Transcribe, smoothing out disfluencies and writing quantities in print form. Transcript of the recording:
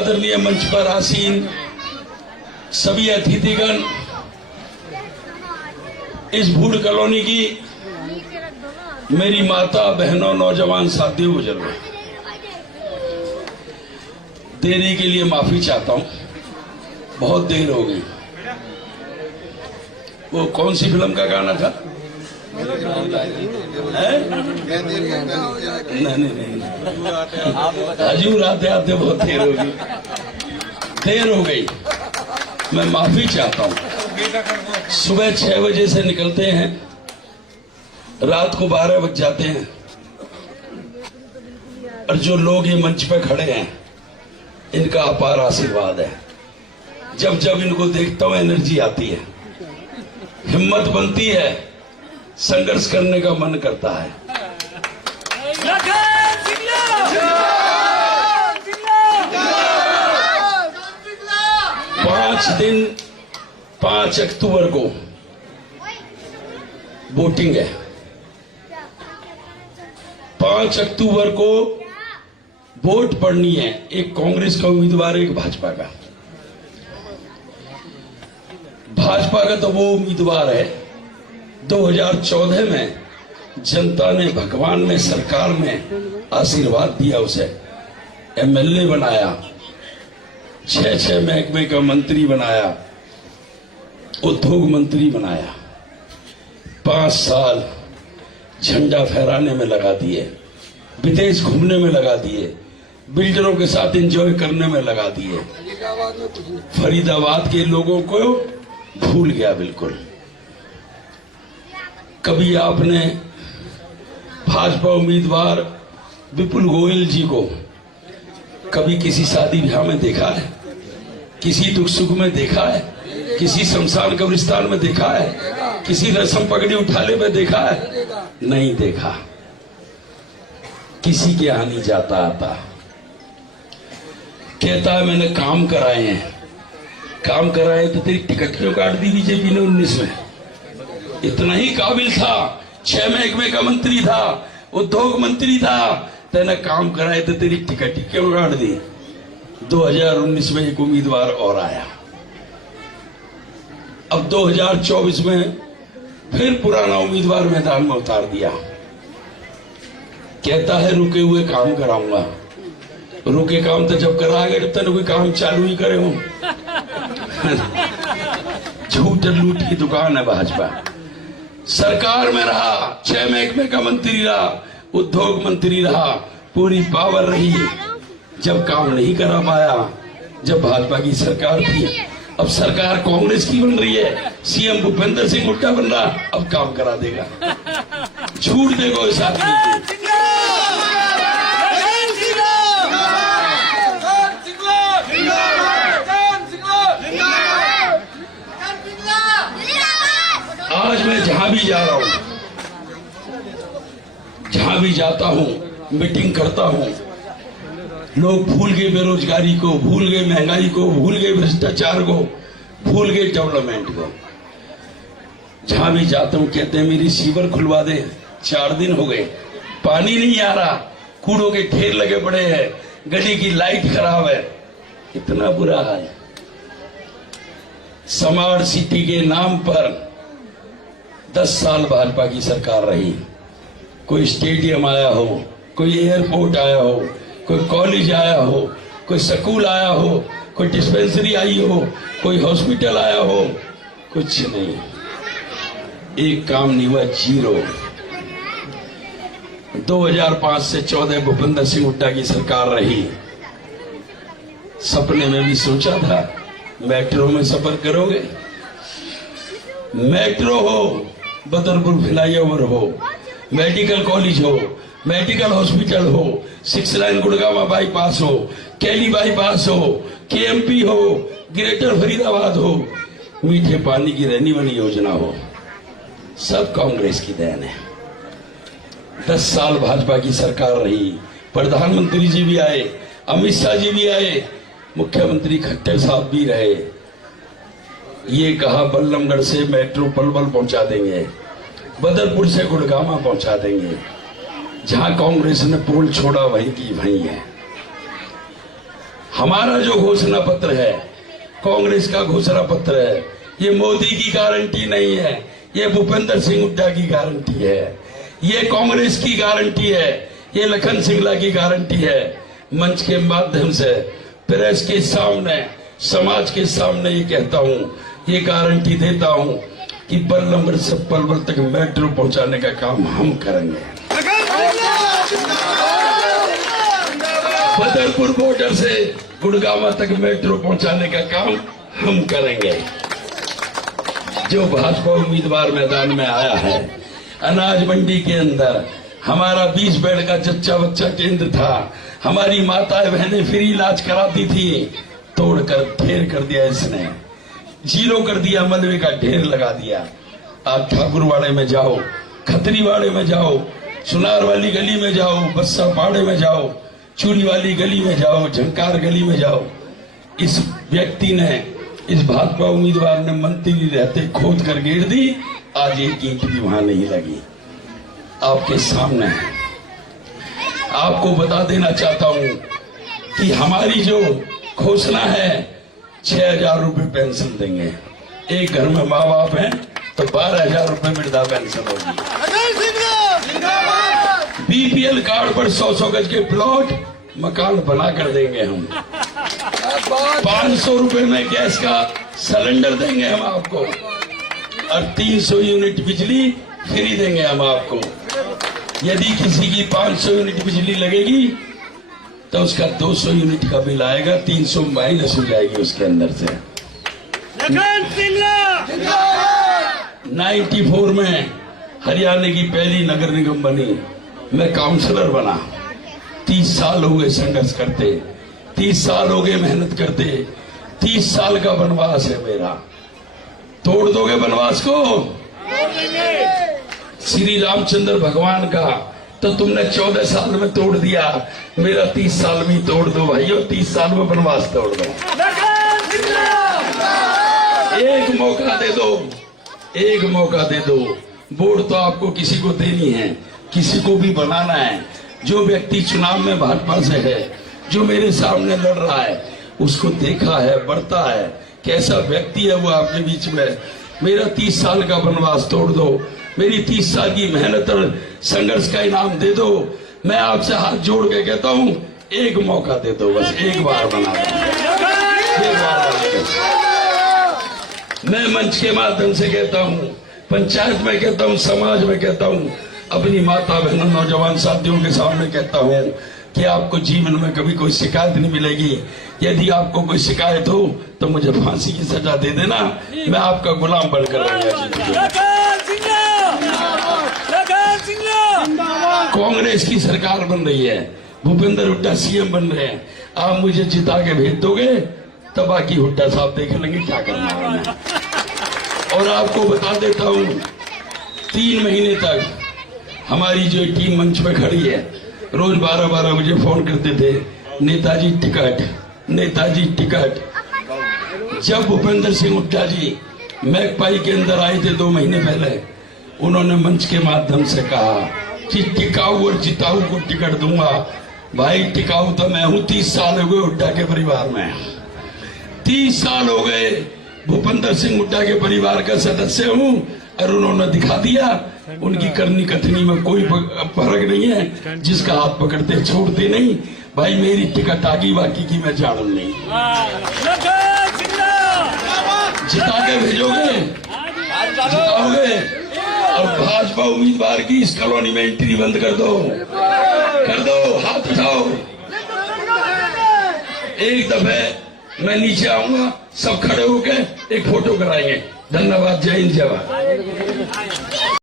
आदरणीय मंच पर आसीन सभी अतिथिगण, इस भूड़ कॉलोनी की मेरी माता, बहनों, नौजवान साथियों, बुजुर्गों, देरी के लिए माफी चाहता हूं। बहुत देर हो गई। वो कौन सी फिल्म का गाना था? नहीं, हजूर आते आते बहुत देर हो गई। मैं माफी चाहता हूं। सुबह 6 बजे से निकलते हैं, रात को 12 बज जाते हैं, और जो लोग ये मंच पे खड़े हैं इनका अपार आशीर्वाद है। जब जब इनको देखता हूं एनर्जी आती है, हिम्मत बनती है, संघर्ष करने का मन करता है। 5 अक्टूबर को वोटिंग है। 5 अक्टूबर को वोट पड़नी है। एक कांग्रेस का उम्मीदवार, एक भाजपा का। भाजपा का तो वो उम्मीदवार है 2014 में जनता ने, भगवान ने, सरकार ने आशीर्वाद दिया, उसे एमएलए बनाया, 6 महकमे का मंत्री बनाया, उद्योग मंत्री बनाया। 5 साल झंडा फहराने में लगा दिए, विदेश घूमने में लगा दिए, बिल्डरों के साथ एंजॉय करने में लगा दिए। फरीदाबाद के लोगों को भूल गया बिल्कुल। कभी आपने भाजपा उम्मीदवार विपुल गोयल जी को कभी किसी शादी ब्याह में देखा है? किसी दुख सुख में देखा है? किसी शमशान कब्रिस्तान में देखा है? किसी रस्म पगड़ी उठाने में देखा है? नहीं देखा। किसी के यहाँ नहीं जाता आता। कहता है मैंने काम कराए हैं। काम कराए तो तेरी टिकट क्यों काट दी बीजेपी ने 19 में? इतना ही काबिल था, 6 महकमे का मंत्री था, उद्योग मंत्री था, तेने काम कराए तो तेरी टिकट ही क्यों काट दी? 2019 में एक उम्मीदवार और आया। अब 2024 में फिर पुराना उम्मीदवार मैदान में उतार दिया। कहता है रुके हुए काम कराऊंगा। रुके काम तो जब कराएगा जब तक कोई काम चालू ही करे हूं। झूठ लूट की दुकान है भाजपा। सरकार में रहा, 6 महकमे का मंत्री रहा, उद्योग मंत्री रहा, पूरी पावर रही। जब काम नहीं करा पाया, जब भाजपा की सरकार थी, अब सरकार कांग्रेस की बन रही है, सीएम भूपेंद्र सिंह हुड्डा बन रहा, अब काम करा देगा। झूठ देखो इस आदमी की। आज मैं जहां भी जा रहा हूं, जहां भी जाता हूं, मीटिंग करता हूं, लोग भूल गए बेरोजगारी को, भूल गए महंगाई को, भूल गए भ्रष्टाचार को, भूल गए डेवलपमेंट को। जहां भी जाता हूं कहते हैं मेरी सीवर खुलवा दे। 4 दिन हो गए, पानी नहीं आ रहा, कूड़ों के ढेर लगे पड़े हैं, गली की लाइट खराब है। इतना बुरा हाल। स्मार्ट सिटी के नाम पर 10 साल भाजपा की सरकार रही। कोई स्टेडियम आया हो, कोई एयरपोर्ट आया हो, कोई कॉलेज आया हो, कोई स्कूल आया हो, कोई डिस्पेंसरी आई हो, कोई हॉस्पिटल आया हो, कुछ नहीं। एक काम नहीं हुआ, 0। 2005 से 14 भूपेंद्र सिंह हुड्डा की सरकार रही। सपने में भी सोचा था मेट्रो में सफर करोगे? मेट्रो हो, बदरपुर फ्लाईओवर हो, मेडिकल कॉलेज हो, मेडिकल हॉस्पिटल हो, 6 लाइन गुड़गांव बाईपास हो, कैली बाईपास हो, केएमपी हो, ग्रेटर फरीदाबाद हो, मीठे पानी की रहनी बनी योजना हो, सब कांग्रेस की देन है। 10 साल भाजपा की सरकार रही। प्रधानमंत्री जी भी आए, अमित शाह जी भी आए, मुख्यमंत्री खट्टर साहब भी रहे। ये कहा बल्लमगढ़ से मेट्रो पलवल पहुंचा देंगे, बदरपुर से गुड़गांव पहुंचा देंगे। जहां कांग्रेस ने पोल छोड़ा वहीं की वहीं है। हमारा जो घोषणा पत्र है, कांग्रेस का घोषणा पत्र है, ये मोदी की गारंटी नहीं है, ये भूपेंद्र सिंह हुड्डा की गारंटी है, ये कांग्रेस की गारंटी है, ये लखन सिंगला की गारंटी है। मंच के माध्यम से प्रेस के सामने, समाज के सामने ये कहता हूं, ये गारंटी देता हूं कि बल्लभगढ़ से पलवल तक मेट्रो पहुंचाने का काम हम करेंगे। बदरपुर बॉर्डर से गुड़गांव तक मेट्रो पहुंचाने का काम हम करेंगे। जो भाजपा उम्मीदवार मैदान में आया है, अनाज मंडी के अंदर हमारा 20 बेड का जच्चा बच्चा केंद्र था, हमारी माताएं बहनें फ्री इलाज कराती थी, तोड़कर ढेर कर दिया इसने, जीरो कर दिया, मलबे का ढेर लगा दिया। आप ठाकुरवाड़े में जाओ, खतरीवाड़े में जाओ, सुनार वाली गली में जाओ, बस्सा पाड़े में जाओ, चूड़ी वाली गली में जाओ, झंकार गली में जाओ, इस व्यक्ति ने, इस भाजपा उम्मीदवार ने मंत्री रहते खोद कर गिर दी, आज एक ईंट भी वहां नहीं लगी। आपके सामने आपको बता देना चाहता हूं कि हमारी जो घोषणा है, 6,000 रुपए पेंशन देंगे। एक घर में माँ बाप हैं तो 12,000 रुपए वृद्धा पेंशन होगी। बीपीएल कार्ड पर 100-100 गज के प्लॉट मकान बना कर देंगे हम। 500 रुपए में गैस का सिलेंडर देंगे हम आपको, और 300 यूनिट बिजली फ्री देंगे हम आपको। यदि किसी की 500 यूनिट बिजली लगेगी तो उसका 200 यूनिट का बिल आएगा, 300 माइनस हो जाएगी उसके अंदर से। 94 में हरियाणा की पहली नगर निगम बनी, मैं काउंसलर बना। 30 साल हो गए संघर्ष करते, 30 साल हो गए मेहनत करते, 30 साल का वनवास है मेरा। तोड़ दोगे वनवास को? श्री रामचंद्र भगवान का तो तुमने 14 साल में तोड़ दिया, मेरा 30 साल में तोड़ दो भाइयों, 30 साल में वनवास तोड़ दो। एक मौका दे दो, एक मौका दे दो। वोट तो आपको किसी को देनी है, किसी को भी बनाना है। जो व्यक्ति चुनाव में भाजपा से है, जो मेरे सामने लड़ रहा है, उसको देखा है, बढ़ता है, कैसा व्यक्ति है वो आपके बीच में। मेरा 30 साल का वनवास तोड़ दो, मेरी 30 साल की मेहनत और संघर्ष का इनाम दे दो। मैं आपसे हाथ जोड़ के कहता हूं, एक मौका दे दो, बस एक बार बना दो। मैं मंच के माध्यम से कहता हूं, पंचायत में कहता हूं, समाज में कहता हूं, अपनी माता बहनों नौजवान साथियों के सामने कहता हूं कि आपको जीवन में कभी कोई शिकायत नहीं मिलेगी। यदि आपको कोई शिकायत हो तो मुझे फांसी की सजा दे देना, मैं आपका गुलाम बनकर रहूंगा। कांग्रेस की सरकार बन रही है, भूपेंद्र हुड्डा सीएम बन रहे हैं, आप मुझे जिता के भेज दोगे तब बाकी हुड्डा साहब देख लेंगे क्या करना है। और आपको बता देता हूं, 3 महीने तक हमारी जो टीम मंच पे खड़ी है, रोज 12-12 बजे फोन करते थे, नेताजी टिकट, नेताजी टिकट। जब भूपेंद्र सिंह हुड्डा जी मैकपाई के अंदर आए थे 2 महीने पहले, उन्होंने मंच के माध्यम से कहा कि टिकाऊ और जिताऊ को टिकट दूंगा। भाई टिकाऊ तो मैं हूं, 30 साल हो गए हुड्डा के परिवार में, 30 साल हो गए भूपेंद्र सिंह हुड्डा के परिवार का सदस्य हूं, और उन्होंने दिखा दिया उनकी करनी कथनी में कोई फर्क नहीं है, जिसका हाथ पकड़ते छोड़ते नहीं। भाई मेरी टिकट आ गई, बाकी की मैं जानू नहीं। जिता के भेजोगे, जिताओगे, और भाजपा उम्मीदवार की इस कॉलोनी में एंट्री बंद कर दो, हाथ उठाओ। एक दफे मैं नीचे आऊंगा, सब खड़े होकर एक फोटो कराएंगे। धन्यवाद, जय हिंद, जय भारत।